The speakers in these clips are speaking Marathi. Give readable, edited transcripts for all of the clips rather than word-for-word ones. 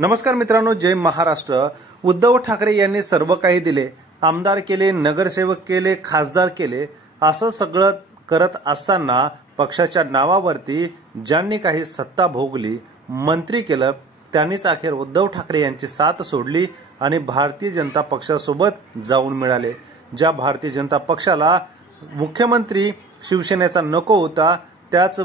नमस्कार मित्रांनो, जय महाराष्ट्र। उद्धव ठाकरे यांनी सर्व काही दिले, आमदार केले, नगरसेवक केले, खासदार केले, असं सगळं करत असताना पक्षाच्या नावावरती ज्यांनी काही सत्ता भोगली, मंत्री केलं, त्यांनीच अखेर उद्धव ठाकरे यांची साथ सोडली आणि भारतीय जनता पक्षासोबत जाऊन मिळाले। ज्या भारतीय जनता पक्षाला मुख्यमंत्री शिवसेनेचा नको होता, त्याच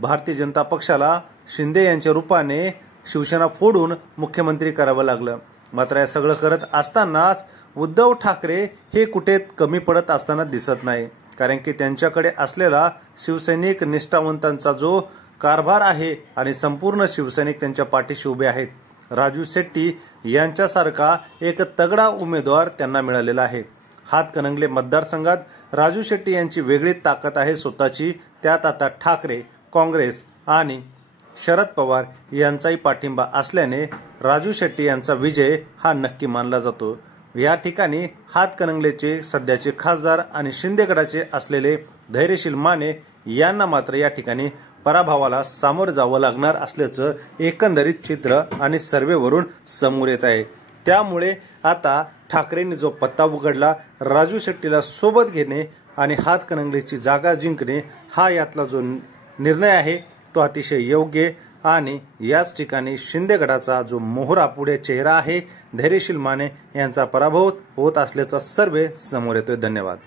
भारतीय जनता पक्षाला शिंदे यांच्या रूपाने शिवसेना फोडून मुख्यमंत्री करावं लागलं। मात्र हे सगळं करत असतानाच उद्धव ठाकरे हे कुठे कमी पडत असताना दिसत नाही, कारण की त्यांच्याकडे असलेला शिवसैनिक निष्ठावंतांचा जो कारभार आहे आणि संपूर्ण शिवसैनिक त्यांच्या पाठीशी उभे आहेत। राजू शेट्टी यांच्यासारखा एक तगडा उमेदवार त्यांना मिळालेला आहे। हातकणंगले मतदारसंघात राजू शेट्टी यांची वेगळी ताकद आहे स्वतःची। त्यात आता ठाकरे, काँग्रेस आणि शरद पवार यांचाही पाठिंबा असल्याने राजू शेट्टी यांचा विजय हा नक्की मानला जातो। या ठिकाणी हातकणंगलेचे सध्याचे खासदार आणि शिंदे गटाचे असलेले धैर्यशील माने यांना मात्र या ठिकाणी पराभवाला सामोरं जावं लागणार असल्याचं एकंदरीत चित्र आणि सर्वेवरून समोर येत आहे। त्यामुळे आता ठाकरेंनी जो पत्ता उघडला, राजू शेट्टीला सोबत घेणे आणि हातकणंगलेची जागा जिंकणे, हा यातला जो निर्णय आहे तो अतिशय योग्य आणि याच ठिकाणी शिंदे गटाचा जो मोहरा पुढे चेहरा आहे धैर्यशील माने यांचा पराभव होत असल्याचा सर्वे समोर येतोय। धन्यवाद।